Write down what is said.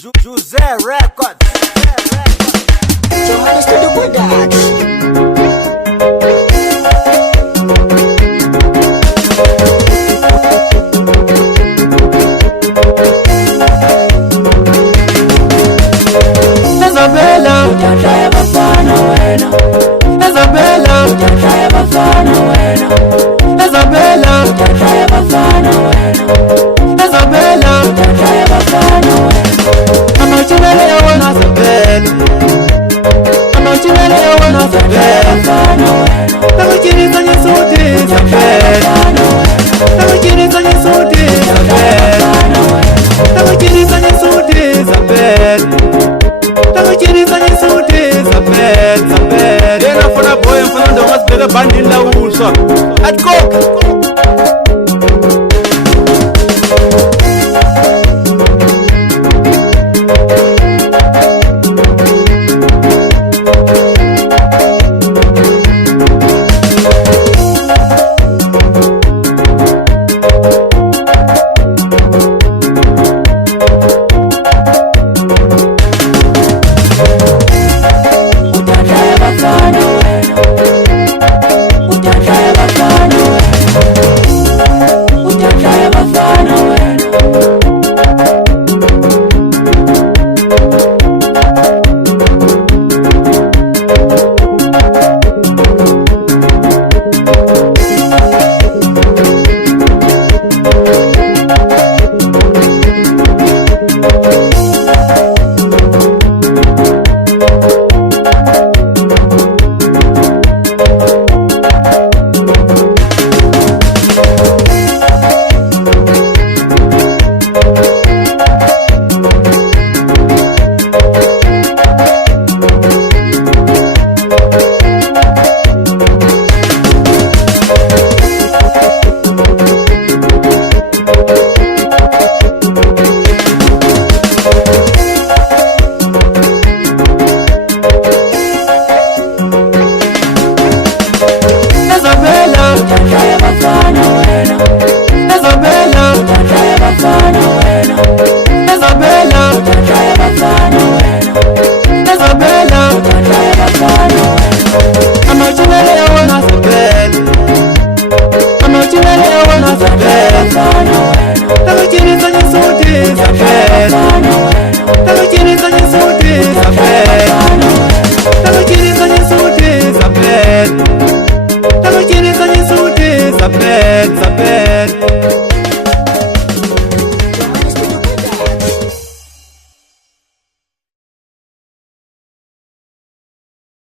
José Records. Johannes Studio Production. Isabella, Utata ya bafana wena. Isabella, Utata ya bafana wena. Isabella, Utata ya bafana wena. Isabella, Utata ya bafana wena. amachimele ya wana Isabella, amachimele ya wana Isabella, Bafana wena. amachiriza nyesudi Isabella, amachiriza nyesudi Isabella, amachiriza nyesudi Isabella, amachiriza nyesudi Isabella, Isabella. Yena funa boy mfuna ndo ngasibeka bandini la uswa. Atkoka.